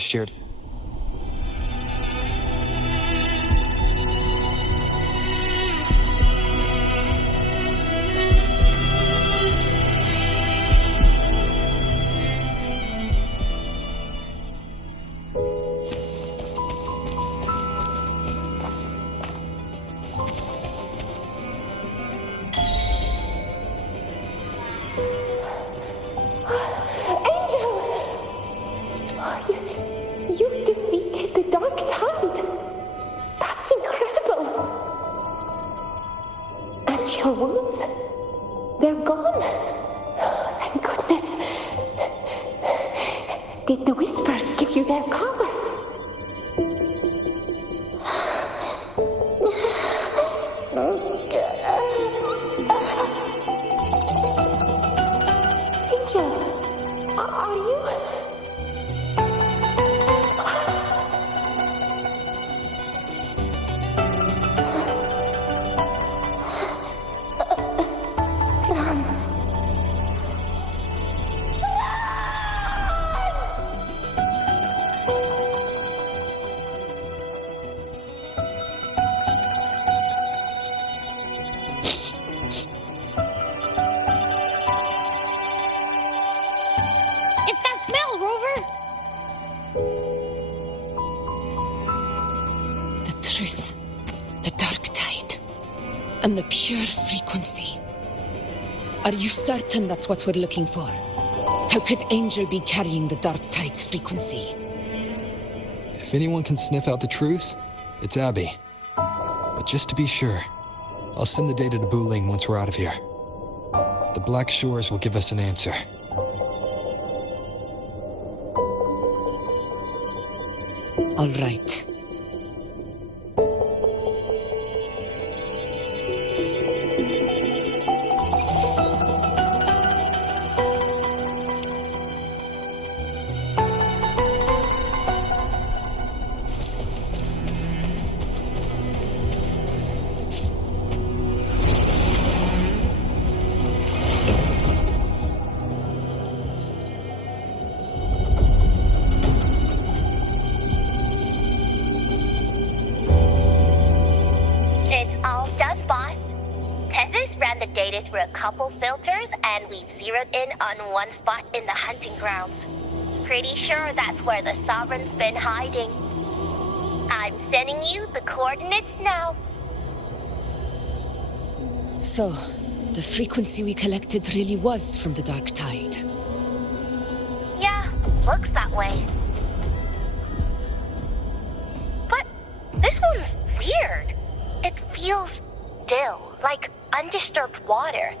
shared... Your wounds? They're gone. Thank goodness. Did the whispers give you their power? Angel, are you? And the pure frequency. Are you certain that's what we're looking for? How could Angel be carrying the Dark Tide's frequency? If anyone can sniff out the truth, it's Abby. But just to be sure, I'll send the data to Buling once we're out of here. The Black Shores will give us an answer. All right. Through a couple filters, and we've zeroed in on one spot in the hunting grounds. Pretty sure that's where the Sovereign's been hiding. I'm sending you the coordinates now. So, the frequency we collected really was from the Dark Tide. Yeah, looks that way. But this one's weird. It feels still, like undisturbed water.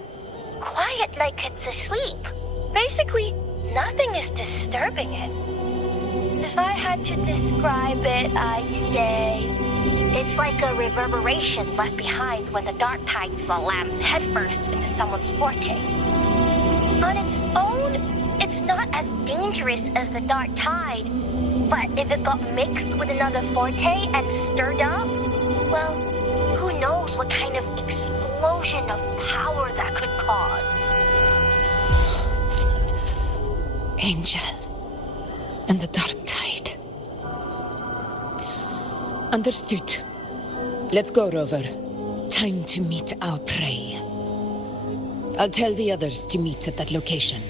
Quiet like it's asleep. Basically, nothing is disturbing it. If I had to describe it, I'd say it's like a reverberation left behind when the Dark Tide slams headfirst into someone's forte. On its own, it's not as dangerous as the Dark Tide, but if it got mixed with another forte and stirred up, well, who knows what kind of explosion of power that could cause. Angel and the Dark Tide. Understood. Let's go, Rover. Time to meet our prey. I'll tell the others to meet at that location.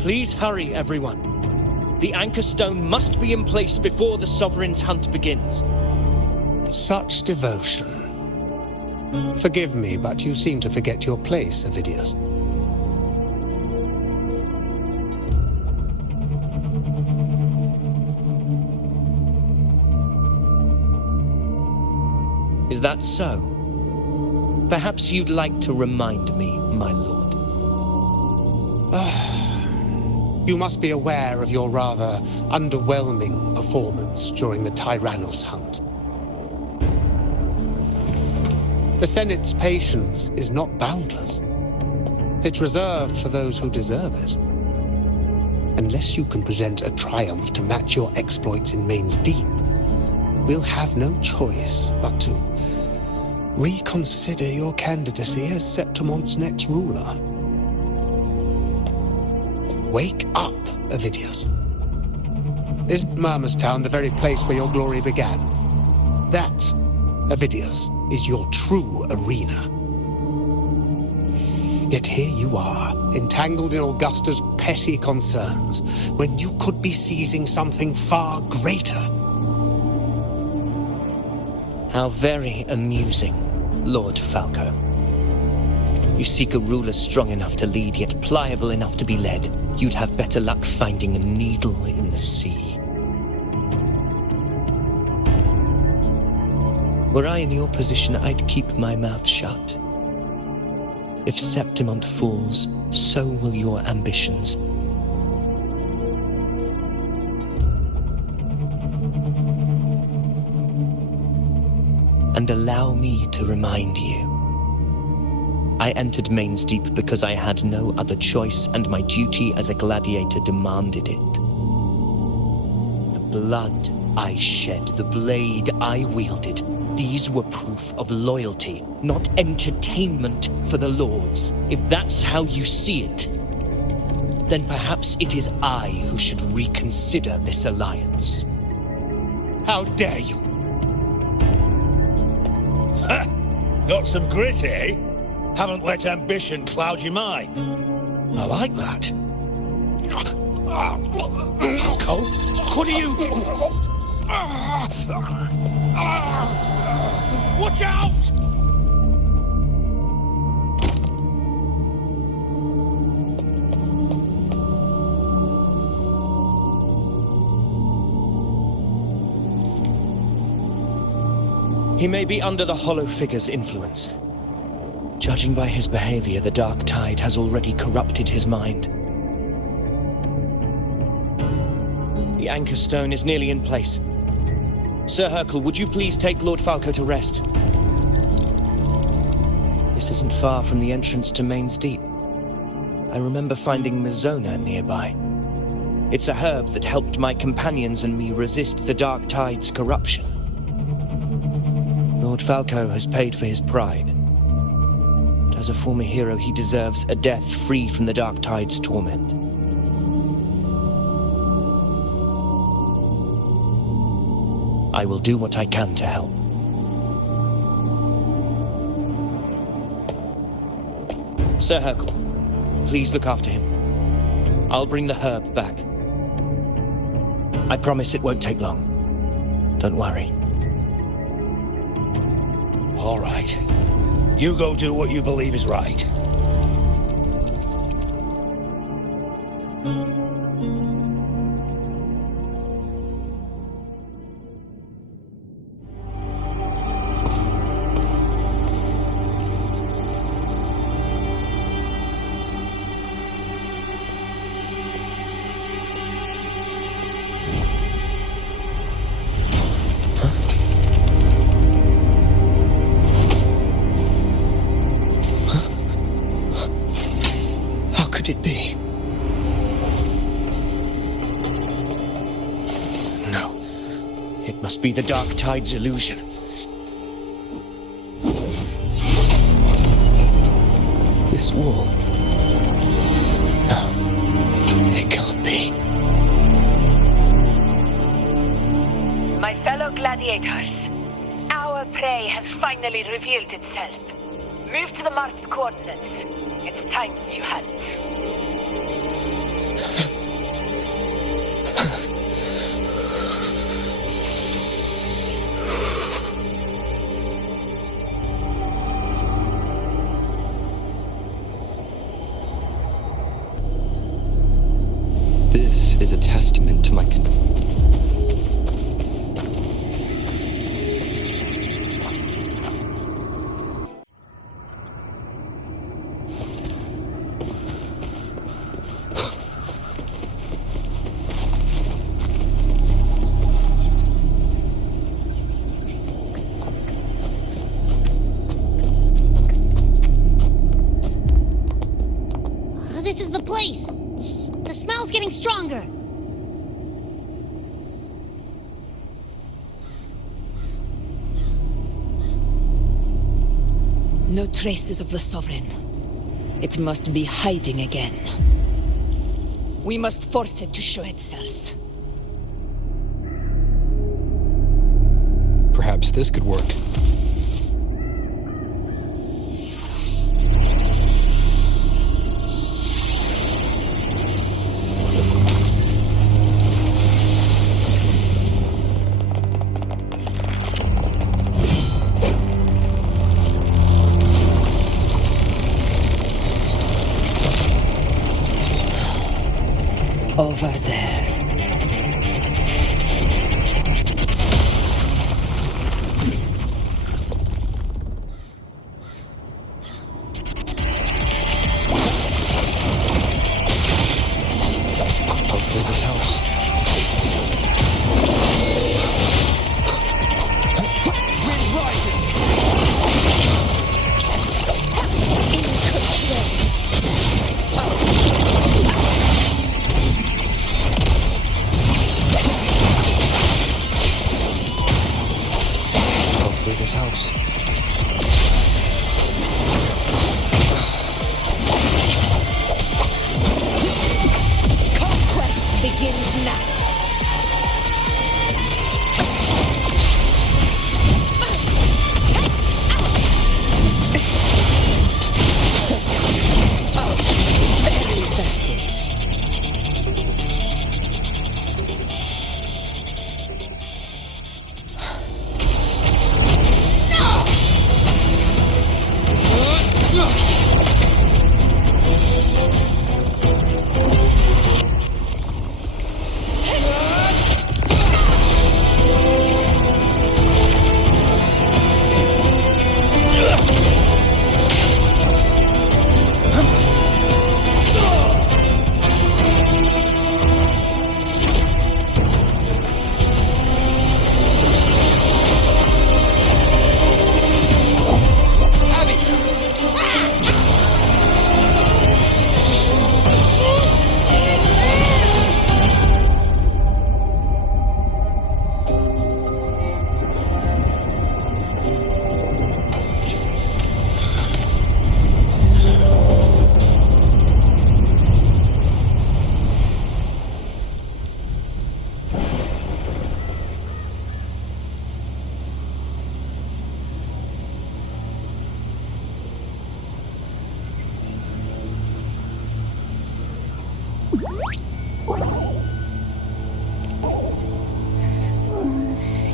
Please hurry, everyone. The anchor stone must be in place before the Sovereign's hunt begins. Such devotion. Forgive me, but you seem to forget your place, Avidius. Is that so? Perhaps you'd like to remind me, my lord. You must be aware of your rather underwhelming performance during the Tyrannos hunt. The Senate's patience is not boundless. It's reserved for those who deserve it. Unless you can present a triumph to match your exploits in Main's Deep, we'll have no choice but to reconsider your candidacy as Septimon's next ruler. Wake up, Ovidius. Isn't Murmurstown the very place where your glory began? That, Ovidius, is your true arena. Yet here you are, entangled in Augusta's petty concerns, when you could be seizing something far greater. How very amusing, Lord Falco. You seek a ruler strong enough to lead, yet pliable enough to be led. You'd have better luck finding a needle in the sea. Were I in your position, I'd keep my mouth shut. If Septimont falls, so will your ambitions. And allow me to remind you. I entered Main's Deep because I had no other choice, and my duty as a gladiator demanded it. The blood I shed, the blade I wielded, these were proof of loyalty, not entertainment for the lords. If that's how you see it, then perhaps it is I who should reconsider this alliance. How dare you? Ha! Got some grit, eh? Haven't let ambition cloud your mind. I like that. Falco, what are you... Watch out! He may be under the Hollow Figure's influence. Judging by his behavior, the Dark Tide has already corrupted his mind. The Anchor Stone is nearly in place. Sir Hercule, would you please take Lord Falco to rest? This isn't far from the entrance to Main's Deep. I remember finding Mizona nearby. It's a herb that helped my companions and me resist the Dark Tide's corruption. Lord Falco has paid for his pride. But as a former hero, he deserves a death free from the Dark Tide's torment. I will do what I can to help. Sir Hercule, please look after him. I'll bring the herb back. I promise it won't take long. Don't worry. All right. You go do what you believe is right. It be? No. It must be the Dark Tide's illusion. This wall. No. It can't be. My fellow gladiators, our prey has finally revealed itself. Move to the marked coordinates. It's time to hunt. This is a testament to my This is the place! The smell's getting stronger. No traces of the Sovereign. It must be hiding again. We must force it to show itself. Perhaps this could work. Over there. Hopefully this helps. Wind rises! In control. Hopefully this helps. Conquest begins now. Is that it?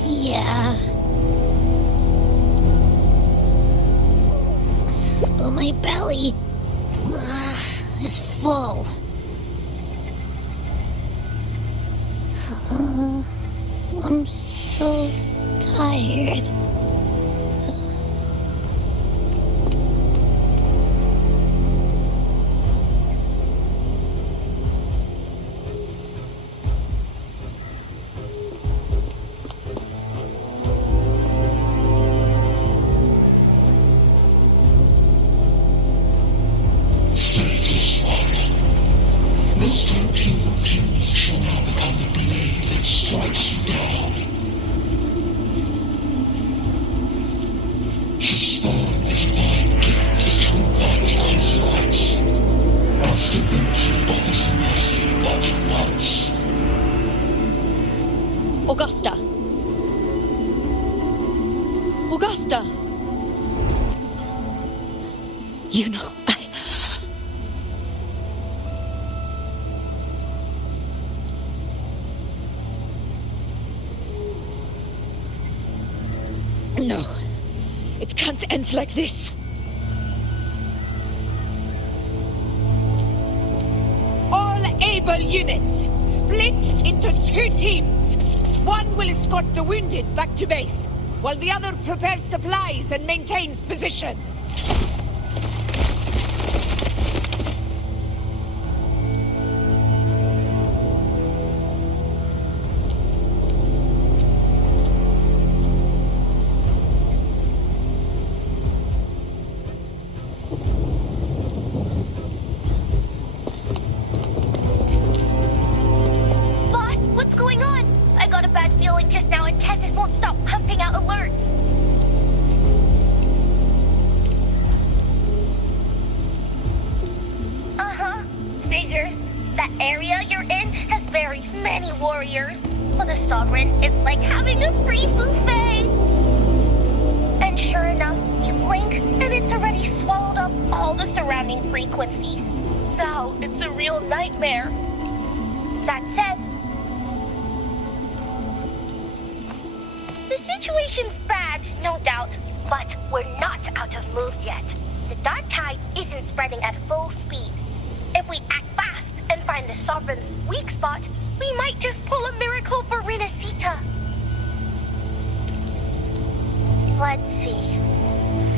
Yeah. But my belly is full. I'm so tired. Augusta! Augusta! You know, No. It can't end like this. All able units, split into 2 teams. One will escort the wounded back to base, while the other prepares supplies and maintains position. area you're in has buried many warriors. For the Sovereign, it's like having a free buffet. And sure enough, you blink, and it's already swallowed up all the surrounding frequencies. Now it's a real nightmare. That said, the situation's bad, no doubt, but we're not out of moves yet. The dark tide isn't spreading at full speed. If we act fast and find the Sovereign's weak spot, we might just pull a miracle for Renacita. Let's see.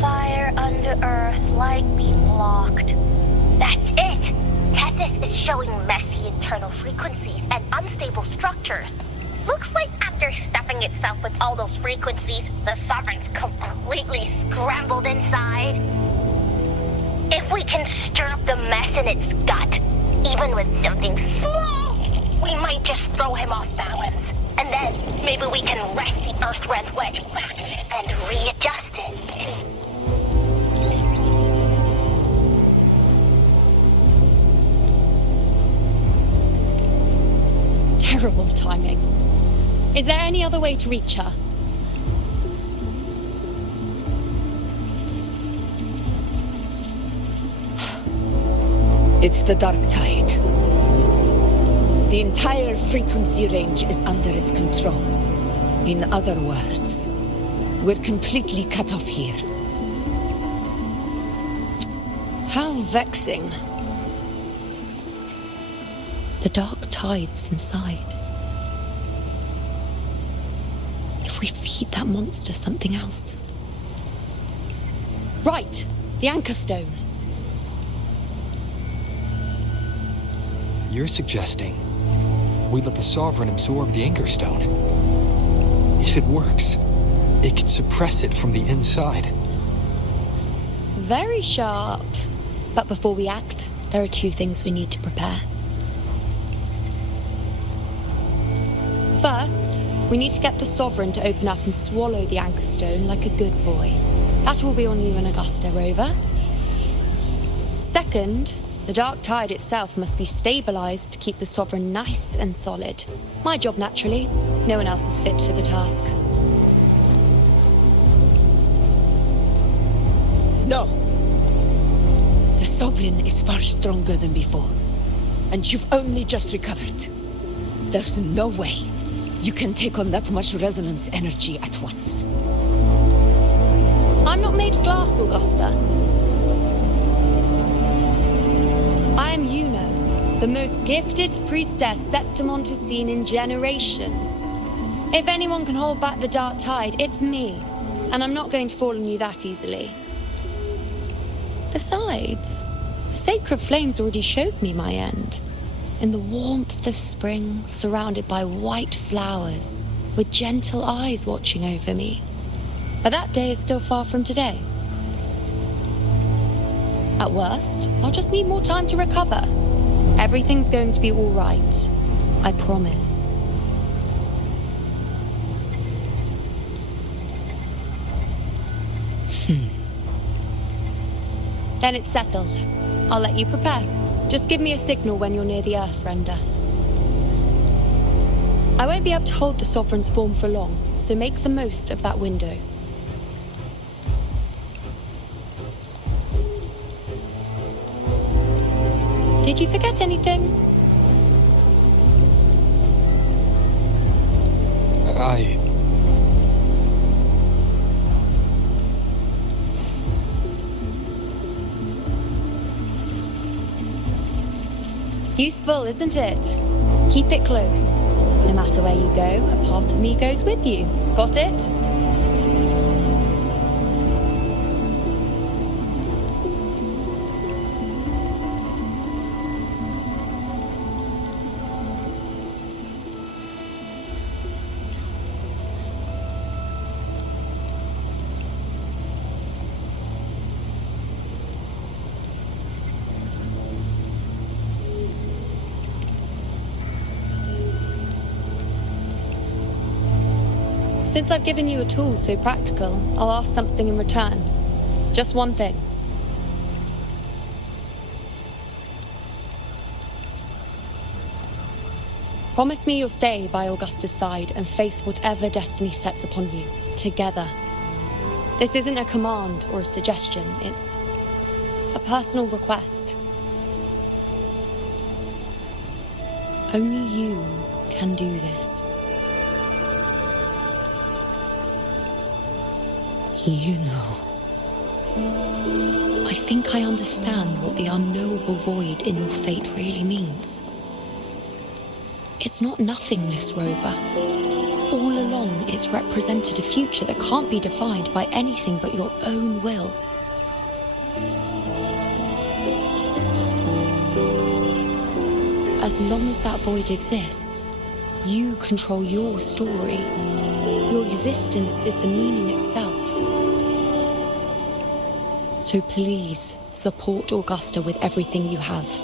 Fire under earth, light being blocked. That's it! Tethys is showing messy internal frequencies and unstable structures. Looks like after stuffing itself with all those frequencies, the Sovereign's completely scrambled inside. If we can stir up the mess in its gut, even with something small, we might just throw him off balance. And then maybe we can wrest the Earthrealth wedge back and readjust it. Terrible timing. Is there any other way to reach her? It's the dark tide. The entire frequency range is under its control. In other words, we're completely cut off here. How vexing. The dark tide's inside. If we feed that monster something else. Right, the anchor stone. You're suggesting we let the Sovereign absorb the Anchor Stone. If it works, it could suppress it from the inside. Very sharp. But before we act, there are two things we need to prepare. First, we need to get the Sovereign to open up and swallow the Anchor Stone like a good boy. That will be on you and Augusta, Rover. Second, the dark tide itself must be stabilized to keep the Sovereign nice and solid. My job, naturally. No one else is fit for the task. No. The Sovereign is far stronger than before. And you've only just recovered. There's no way you can take on that much resonance energy at once. I'm not made of glass, Augusta. I am Yuno, the most gifted priestess Septimont has seen in generations. If anyone can hold back the dark tide, it's me. And I'm not going to fall on you that easily. Besides, the sacred flames already showed me my end. In the warmth of spring, surrounded by white flowers, with gentle eyes watching over me. But that day is still far from today. At worst, I'll just need more time to recover. Everything's going to be all right. I promise. Then it's settled. I'll let you prepare. Just give me a signal when you're near the Earth Render. I won't be able to hold the Sovereign's form for long, so make the most of that window. Did you forget anything? Useful, isn't it? Keep it close. No matter where you go, a part of me goes with you. Got it? Since I've given you a tool so practical, I'll ask something in return. Just one thing. Promise me you'll stay by Augusta's side and face whatever destiny sets upon you, together. This isn't a command or a suggestion, it's a personal request. Only you can do this. You know. I think I understand what the unknowable void in your fate really means. It's not nothingness, Rover. All along, it's represented a future that can't be defined by anything but your own will. As long as that void exists, you control your story. Your existence is the meaning itself. So please, support Augusta with everything you have.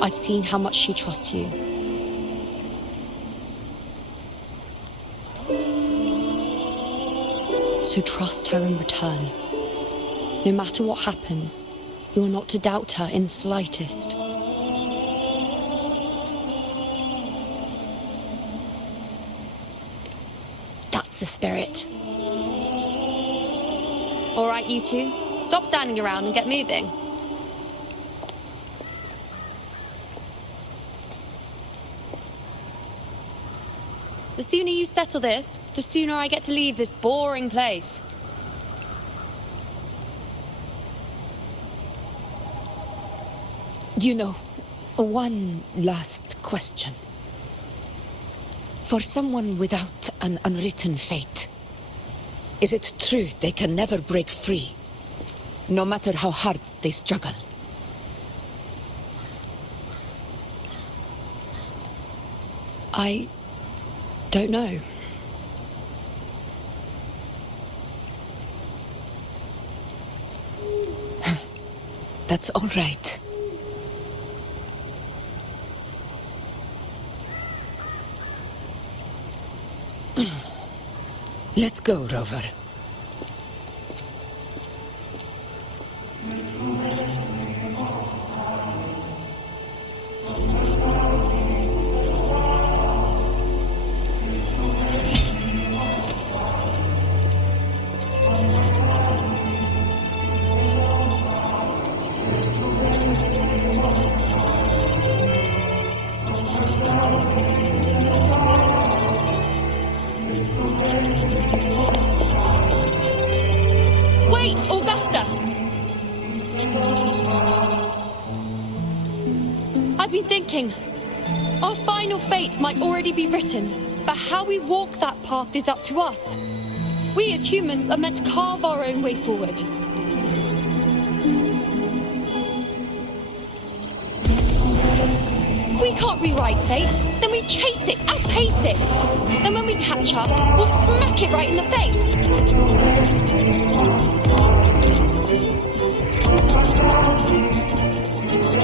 I've seen how much she trusts you. So trust her in return. No matter what happens, you are not to doubt her in the slightest. That's the spirit. All right, you two. Stop standing around and get moving. The sooner you settle this, the sooner I get to leave this boring place. You know, one last question. For someone without an unwritten fate, is it true they can never break free, no matter how hard they struggle? I don't know. That's all right. Let's go, Rover. Wait, Augusta! I've been thinking. Our final fate might already be written, but how we walk that path is up to us. We as humans are meant to carve our own way forward. If we can't rewrite fate, then we chase it, outpace it. Then when we catch up, we'll smack it right in the face.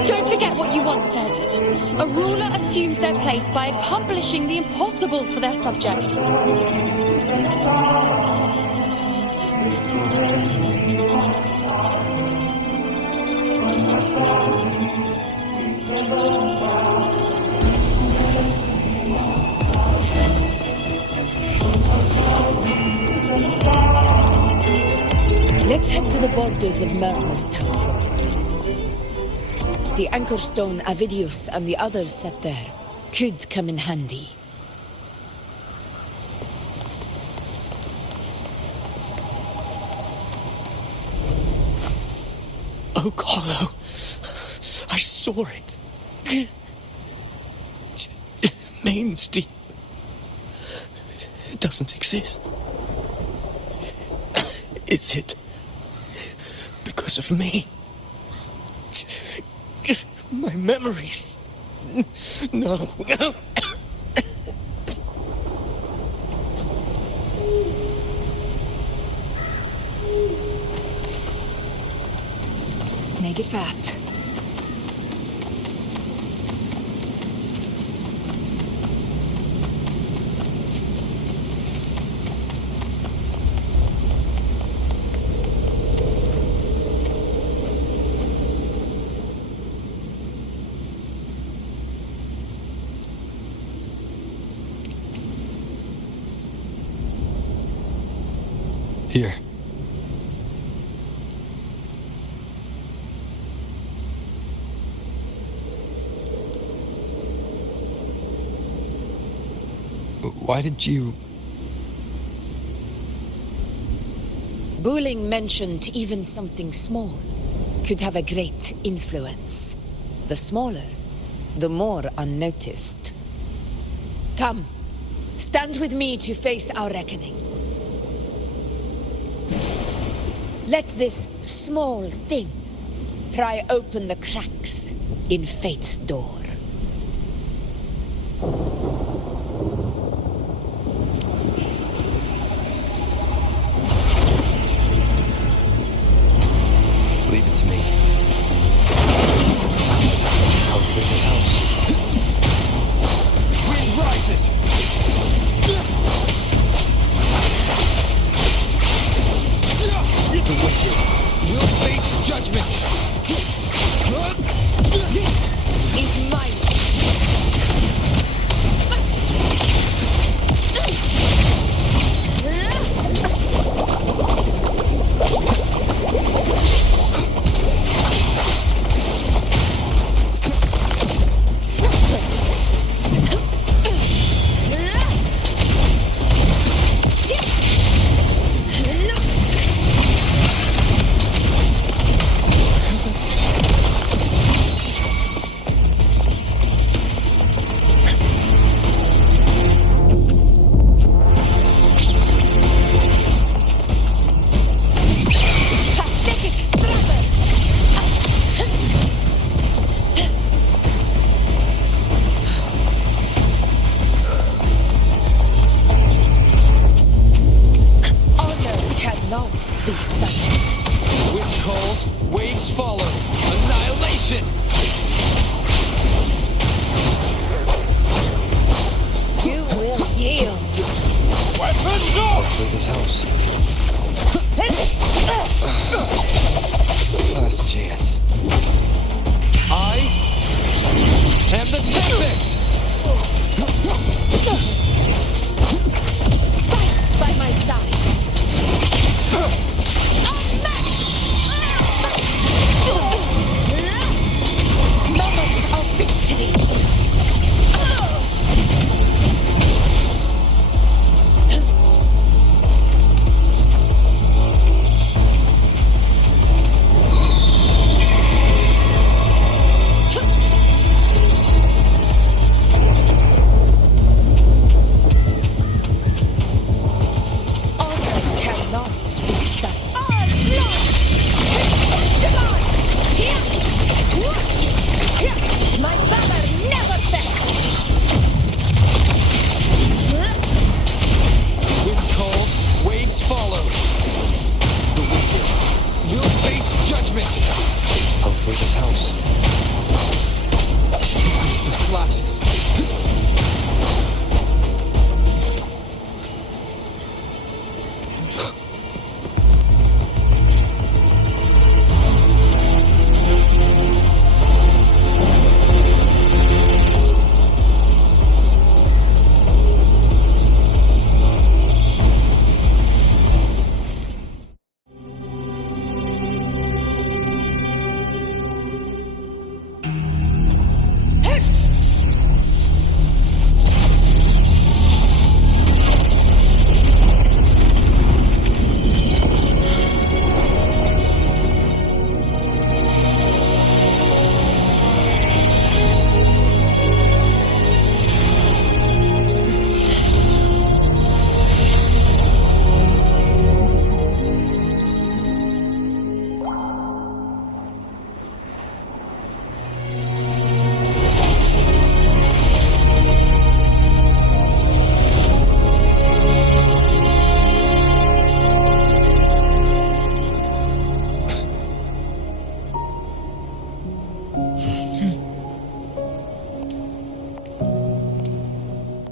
Don't forget what you once said. A ruler assumes their place by accomplishing the impossible for their subjects. Let's head to the borders of Merna's town, Rover. The anchor stone Avidius and the others set there could come in handy. Oak Hollow. I saw it. Main's Deep. It doesn't exist. Is it because of me? My memories. No. Make it fast. Here. Why did you... Buling mentioned even something small could have a great influence. The smaller, the more unnoticed. Come, stand with me to face our reckoning. Let this small thing pry open the cracks in fate's door. Leave it to me. I'll free this house. Wind rises! The wicked will face judgment! This is mine. Be silent. Wind calls, waves follow. Annihilation! You will yield. Weapons up! Free this house. Last chance. I am the Tempest! Fight by my side. Moment of victory. Honor cannot be silent. My valor never fails! Wind calls, waves follow. The wicked will face judgment. I'll free this house. Taste of slashes.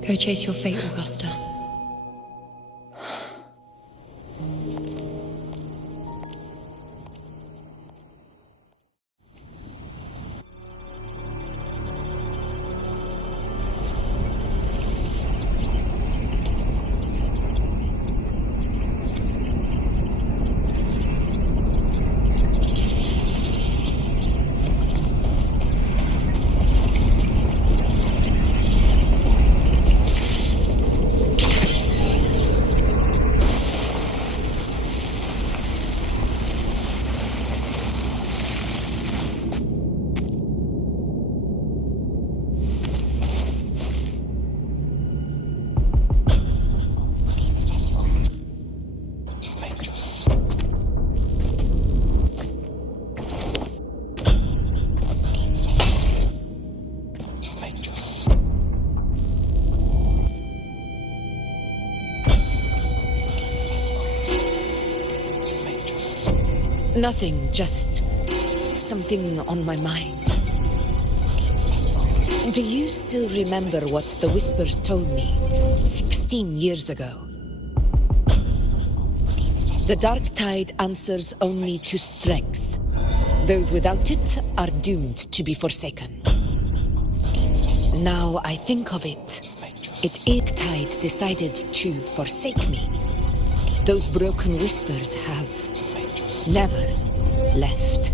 Go chase your fate, Augusta. Nothing, just something on my mind. Do you still remember what the Whispers told me 16 years ago? The dark tide answers only to strength. Those without it are doomed to be forsaken. Now I think of it, Tide decided to forsake me. Those broken Whispers have never left.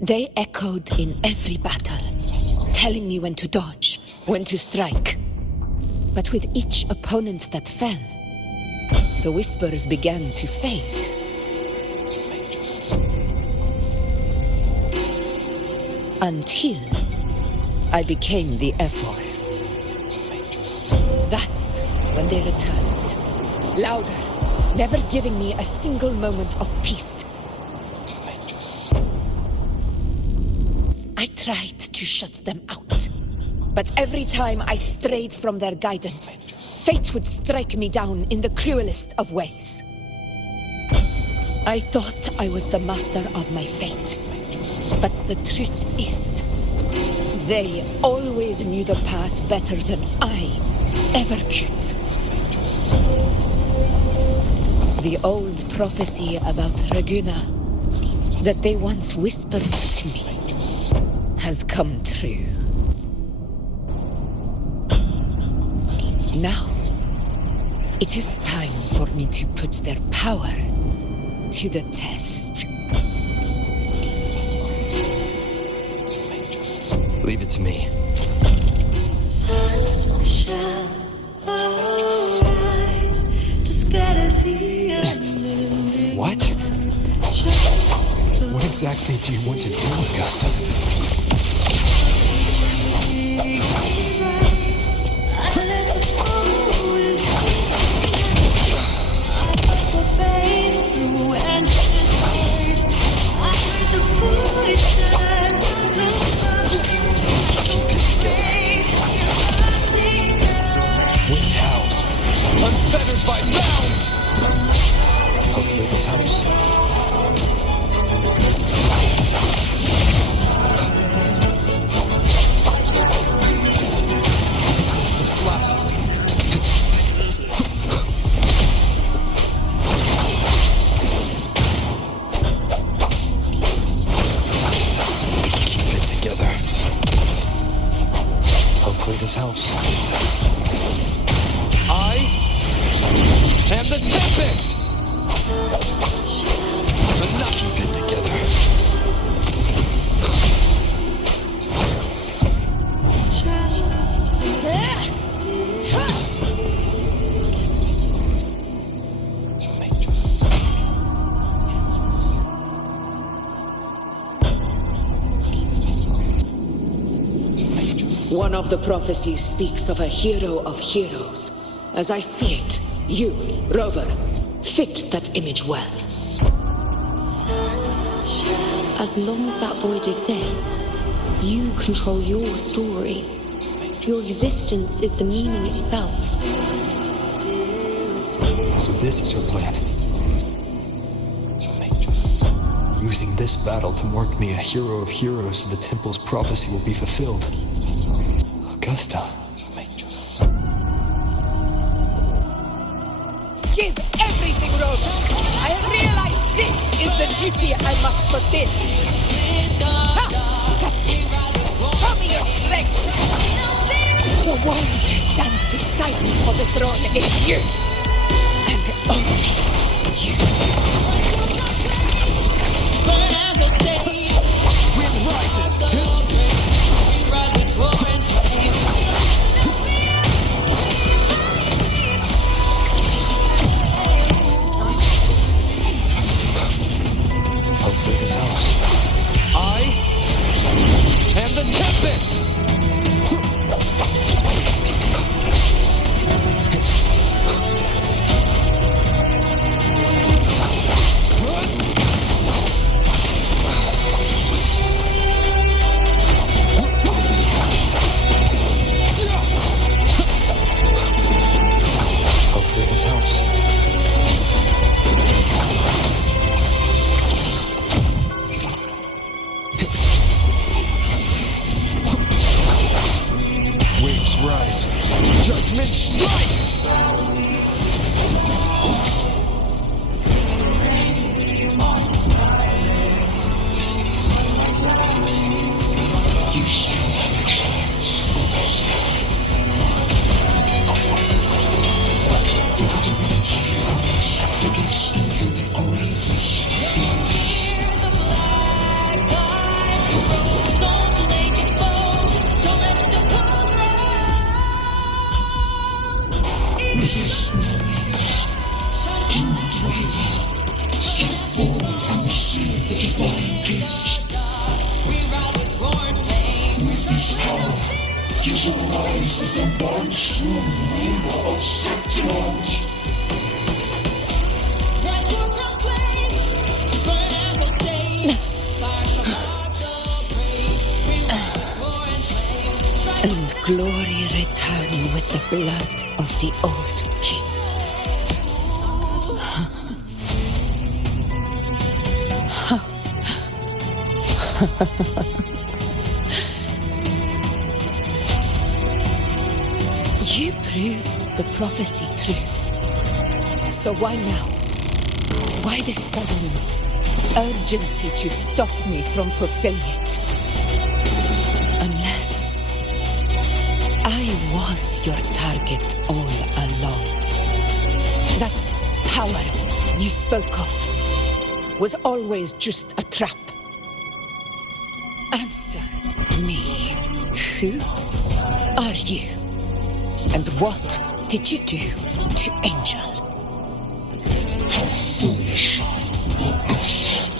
They echoed in every battle, telling me when to dodge, when to strike. But with each opponent that fell, the Whispers began to fade. Until I became the Ephor. That's when they returned. Louder, never giving me a single moment of peace. I tried to shut them out, but every time I strayed from their guidance, fate would strike me down in the cruelest of ways. I thought I was the master of my fate, but the truth is, they always knew the path better than I ever could. The old prophecy about Raguna, that they once whispered to me, has come true. Now, it is time for me to put their power to the test. Leave it to me. What? What exactly do you want to do, Augusta? Unfettered by bounds! Hopefully this helps. The slashes. Keep it together. Hopefully this helps. And the Tempest! Enough, keep it together. One of the prophecies speaks of a hero of heroes. As I see it, you, Rover, fit that image well. As long as that void exists, you control your story. Your existence is the meaning itself. So this is her plan. Using this battle to mark me a hero of heroes so the temple's prophecy will be fulfilled. Augusta. Give everything, Rover. I have realized this is the duty I must fulfill. Ha! That's it. Show me your strength. The one to stand beside me for the throne is you. And only you. Wind rises. Hopefully this helps. I am the Tempest! And glory return with the blood of the old king. You proved the prophecy true. So why now? Why this sudden urgency to stop me from fulfilling it? Unless I was your target all along. That power you spoke of was always just a trap. Answer me. Who are you? And what did you do to Angel? How foolish, O Aslan.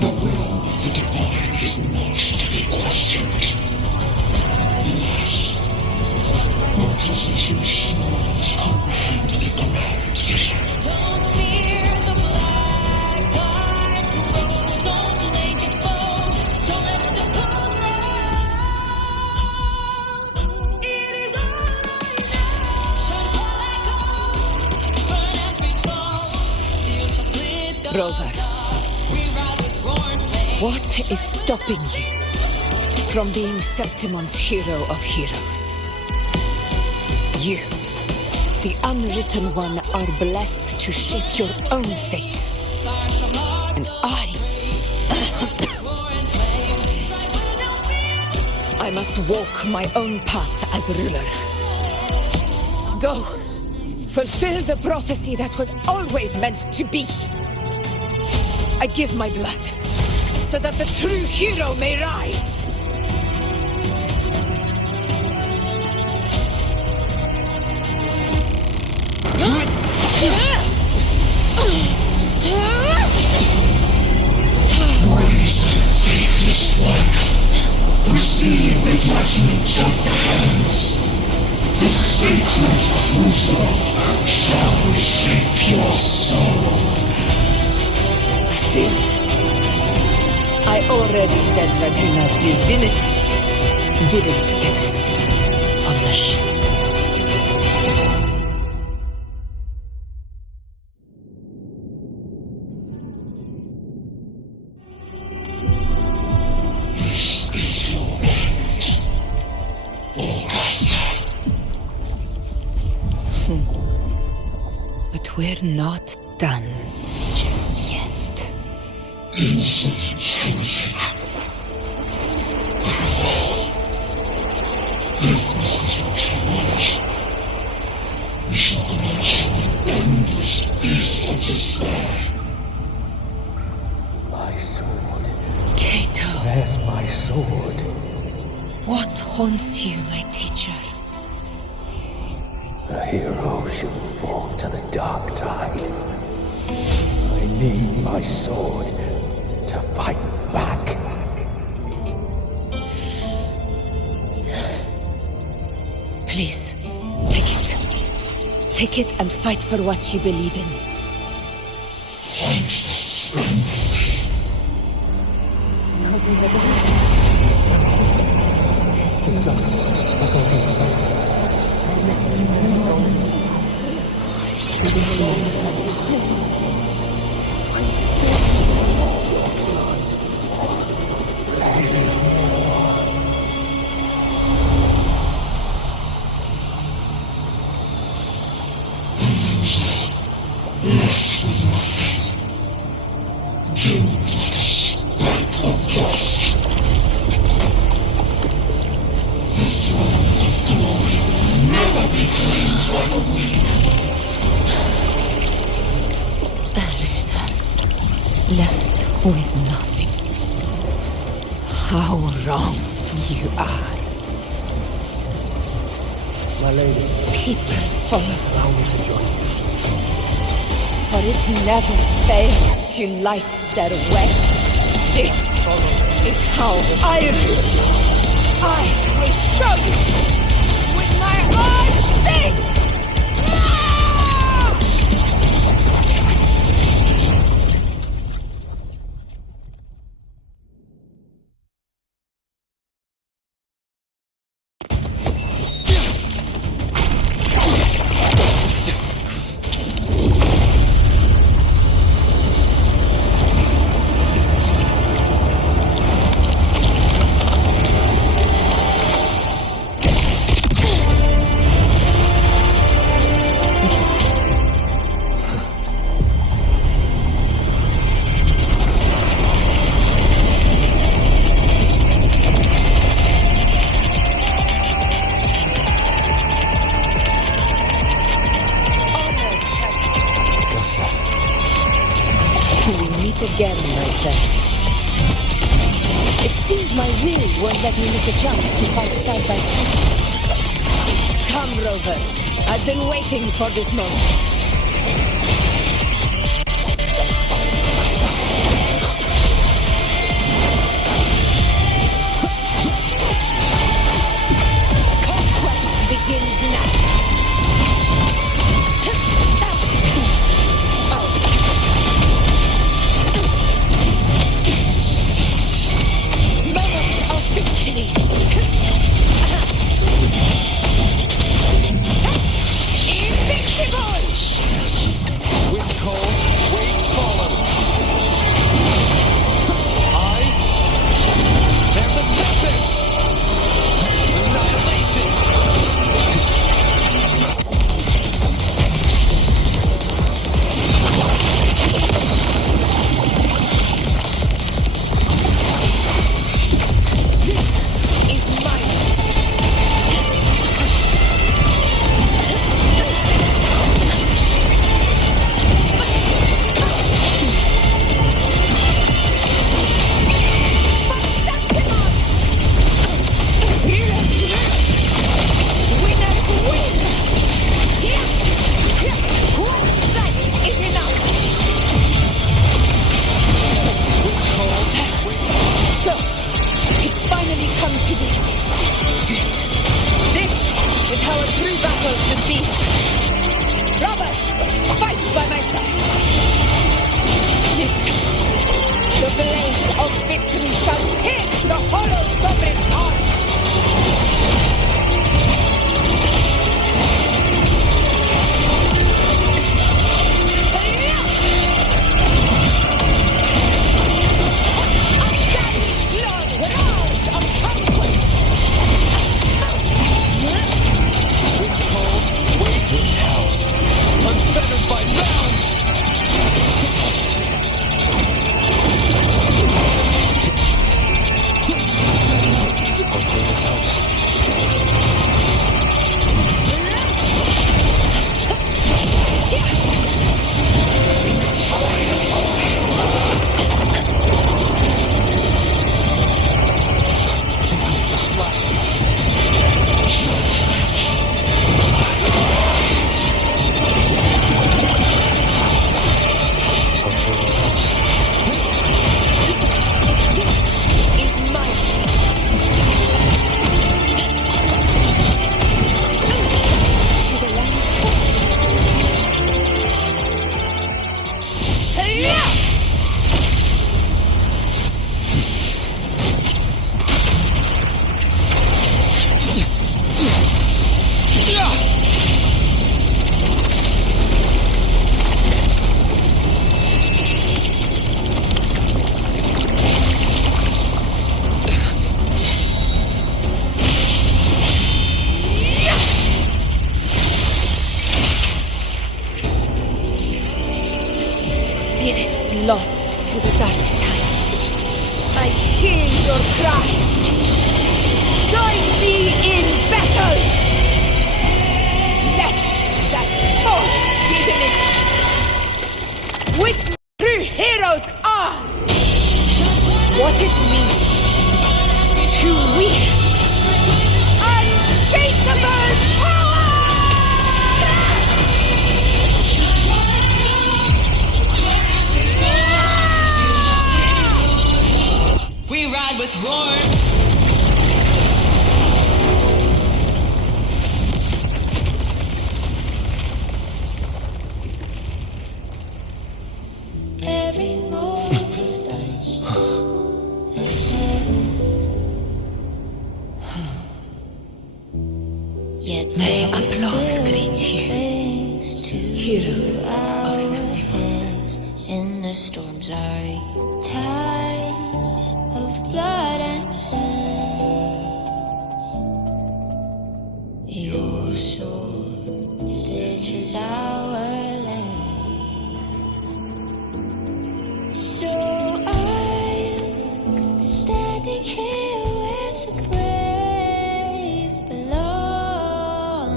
The will of the divine is not to be questioned. Yes, your position is small to comprehend the grand vision. Don't fear the black light road. Don't make it bold. Don't let the cold drown. It is all I know. Shine fall like coals. Burn as we fall. Steel shall split the Rover, we ride with roaring flames. what is stopping you from being Septimon's hero of heroes? You, the unwritten one, are blessed to shape your own fate. And I must walk my own path as ruler. Go, fulfill the prophecy that was always meant to be. I give my blood, so that the true hero may rise. Brazen, faithless one, receive the judgment of the hands. The sacred crucible shall reshape your soul. Fool. I already said Laguna's divinity didn't get a seat on the ship. This is your end, Augusta. But we're not done just yet. Insolent heretic. If this is what you want, we shall grant you an endless peace of despair. My sword. Cato, Where's my sword? what haunts you, my teacher? A hero shouldn't fall to the dark tide. I need my sword to fight back. Please, take it. Take it and fight for what you believe in. Thankless empathy. left with nothing. Doomed like a speck of dust. The throne of glory will never be claimed by the weak. A loser, left with nothing. How wrong you are. My lady, People follow allow me us, to join you. for it never fails to light their way. This is how I rule. I will show you with my own face! Again, my friend. It seems my will won't let me miss a chance to fight side by side. Come, Rover. I've been waiting for this moment. Conquest begins now. lost to the dark tide. I hear your cries. Join me in battle! Let that false divinity, which true heroes are, what it means to wield unshakable power! We ride with Roar. Every move does a Yet May applause greet you, heroes of Septimont. in the storms are tides of blood and sand. Your sword stitches our land. So I'm standing here with the brave belong.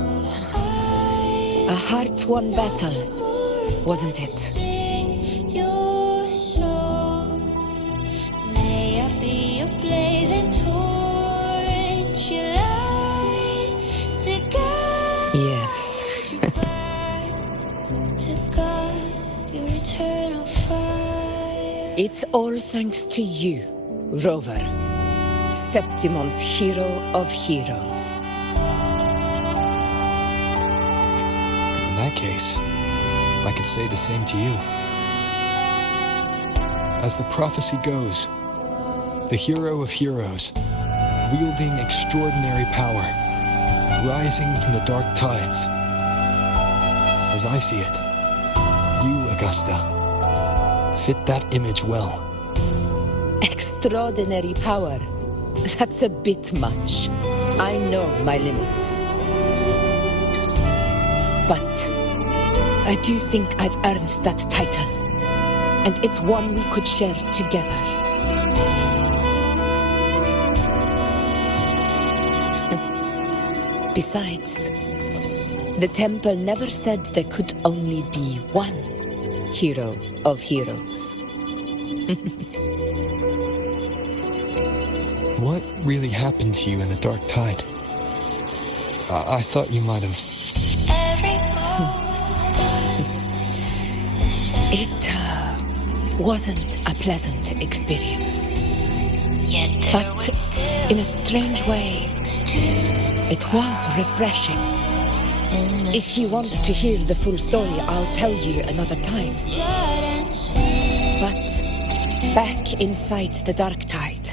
A heart-won battle, wasn't it? Your song, may I be a blazing torch you light to guide Yes. you back to God, your eternal fire. It's all thanks to you, Rover, Septimon's hero of heroes. In that case, I could say the same to you. As the prophecy goes, the hero of heroes, wielding extraordinary power, rising from the dark tides. As I see it, you, Augusta, fit that image well. Extraordinary power. That's a bit much. I know my limits. But I do think I've earned that title. And it's one we could share together. Besides, the temple never said there could only be one hero of heroes. What really happened to you in the dark tide? I thought you might have... It wasn't a pleasant experience. But in a strange way, it was refreshing. If you want to hear the full story, I'll tell you another time. But back inside the dark tide,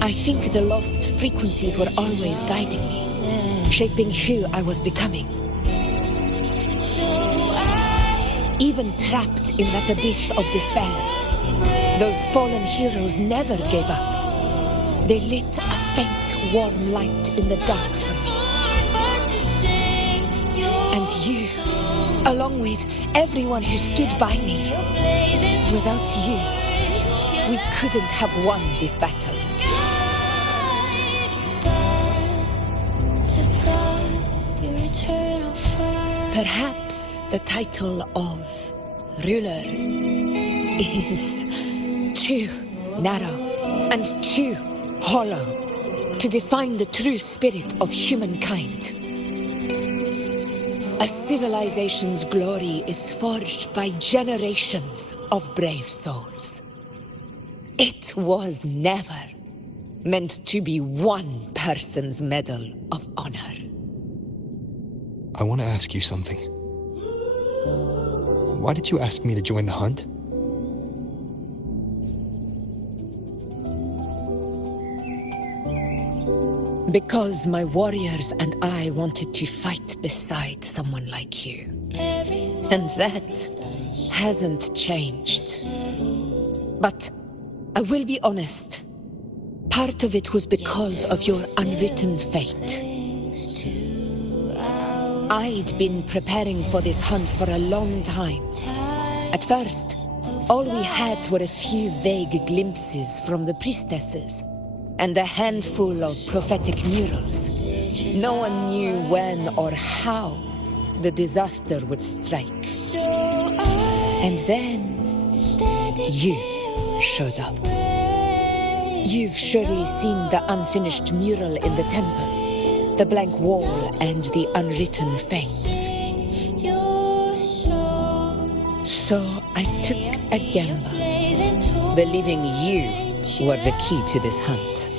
I think the lost frequencies were always guiding me, shaping who I was becoming. Even trapped in that abyss of despair, those fallen heroes never gave up. They lit a faint, warm light in the dark for me. And you, along with everyone who stood by me. Without you, we couldn't have won this battle. Perhaps the title of ruler is too narrow and too hollow to define the true spirit of humankind. A civilization's glory is forged by generations of brave souls. It was never meant to be one person's medal of honor. I want to ask you something. Why did you ask me to join the hunt? Because my warriors and I wanted to fight beside someone like you. And that hasn't changed. But I will be honest. Part of it was because of your unwritten fate. I'd been preparing for this hunt for a long time. At first, All we had were a few vague glimpses from the priestesses, and a handful of prophetic murals. No one knew when or how the disaster would strike. And then you showed up. You've surely seen the unfinished mural in the temple, the blank wall and the unwritten fate. So I took a gamble, believing you were the key to this hunt.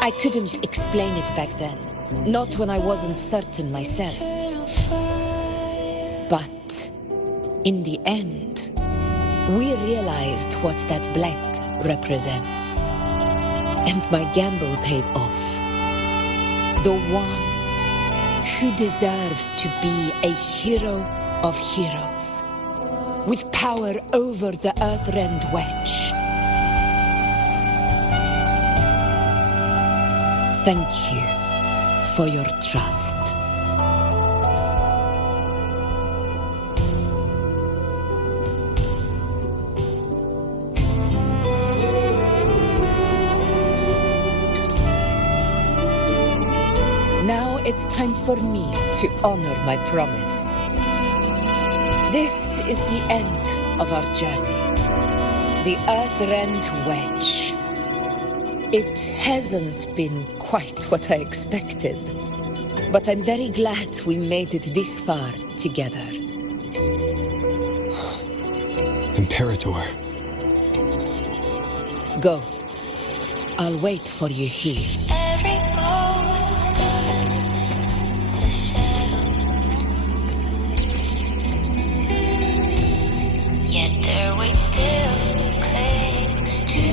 I couldn't explain it back then, not when I wasn't certain myself. But in the end, we realized what that blank represents. And my gamble paid off. The one who deserves to be a hero of heroes, with power over the Earthrend Wedge. Thank you for your trust. Now it's time for me to honor my promise. This is the end of our journey. The Earthrend Wedge. It hasn't been quite what I expected, but I'm very glad we made it this far together. Imperator. Go. I'll wait for you here. Every moment does the shadow, yet their weight still clings to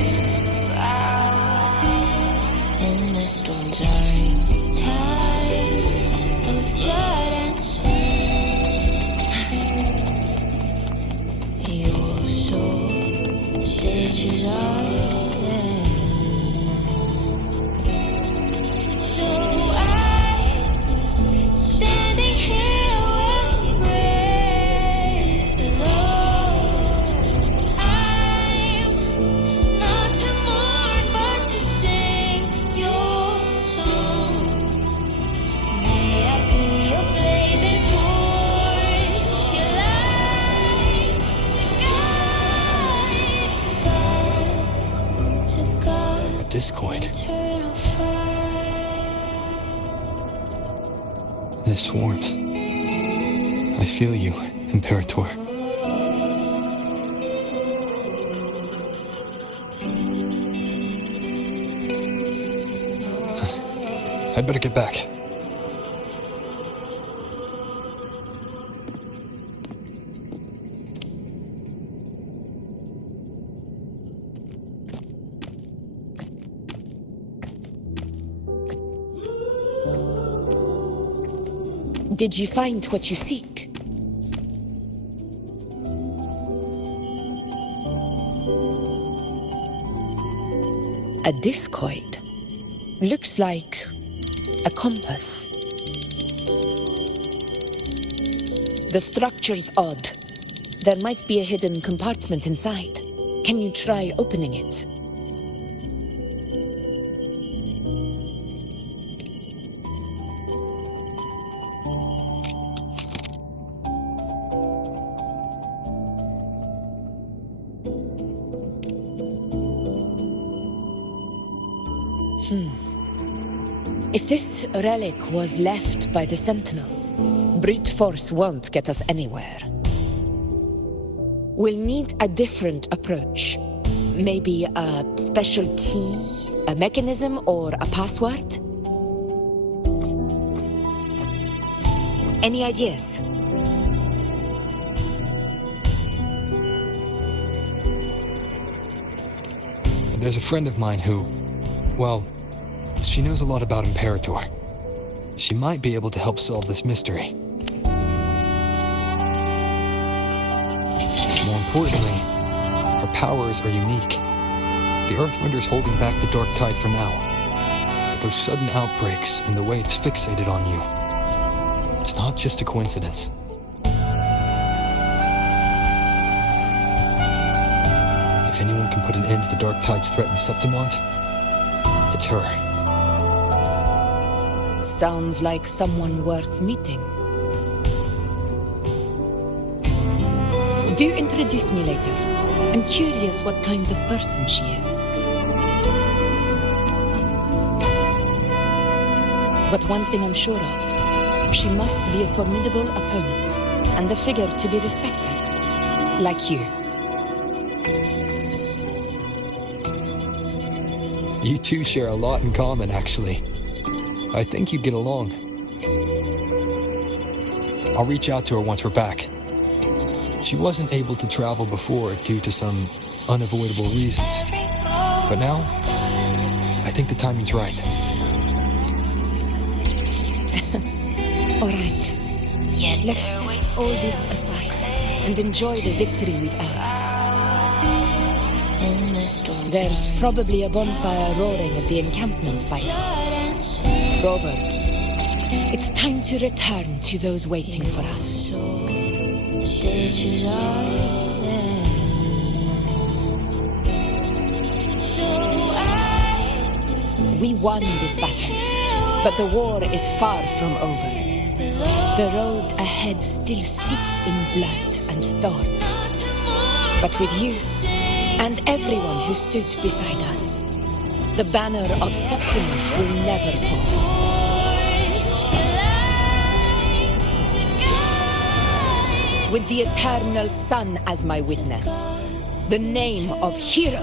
our hands. And the storms are in times of blood and sin. Your soul stages are Discord. This warmth. I feel you, Imperator. I better get back. Did you find what you seek? A discoid. Looks like a compass. The structure's odd. There might be a hidden compartment inside. Can you try opening it? If this relic was left by the Sentinel, brute force won't get us anywhere. We'll need a different approach. Maybe a special key, a mechanism, or a password? Any ideas? There's a friend of mine who, well, she knows a lot about Imperator. She might be able to help solve this mystery. More importantly, her powers are unique. The Earthrender's holding back the dark tide for now. But those sudden outbreaks and the way it's fixated on you, it's not just a coincidence. anyone can put an end to the dark tide's threat in Septimont, it's her. Sounds like someone worth meeting. Do introduce me later. I'm curious what kind of person she is. But one thing I'm sure of, she must be a formidable opponent and a figure to be respected, like you. You two share a lot in common, actually. I think you'd get along. I'll reach out to her once we're back. She wasn't able to travel before due to some unavoidable reasons. But now, I think the timing's right. All right. Let's set all this aside and enjoy the victory we've earned. There's probably a bonfire roaring at the encampment by now. Rover, it's time to return to those waiting for us. We won this battle, but the war is far from over. The road ahead still steeped in blood and thorns. But with you, and everyone who stood beside us, the banner of Septimont will never fall. With the eternal sun as my witness, the name of hero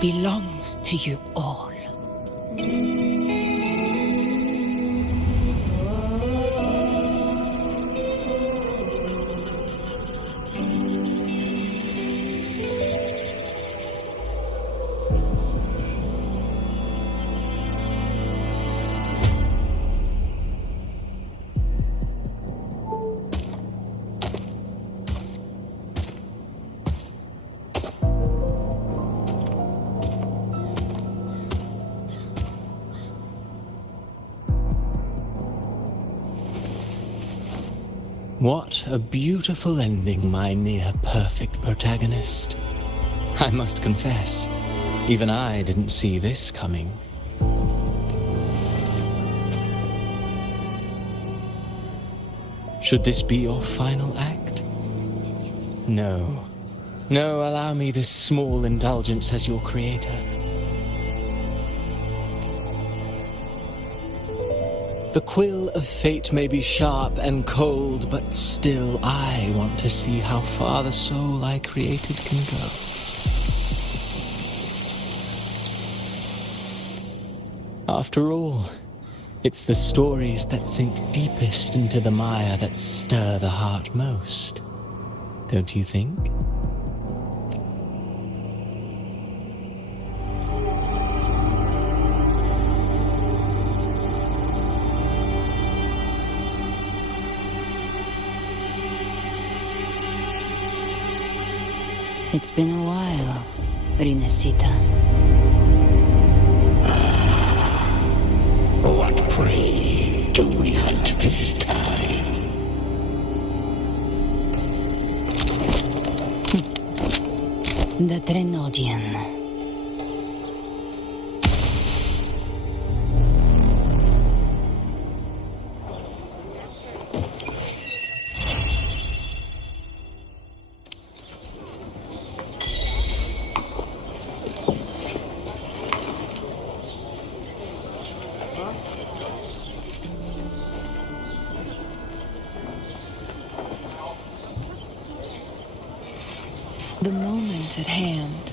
belongs to you all. What a beautiful ending, my near-perfect protagonist. I must confess, even I didn't see this coming. Should this be your final act? No. No, allow me this small indulgence as your creator. The quill of fate may be sharp and cold, but still I want to see how far the soul I created can go. After all, it's the stories that sink deepest into the mire that stir the heart most, don't you think? It's been a while, Rinesita. What prey do we hunt this time? The Trenodian. The moment at hand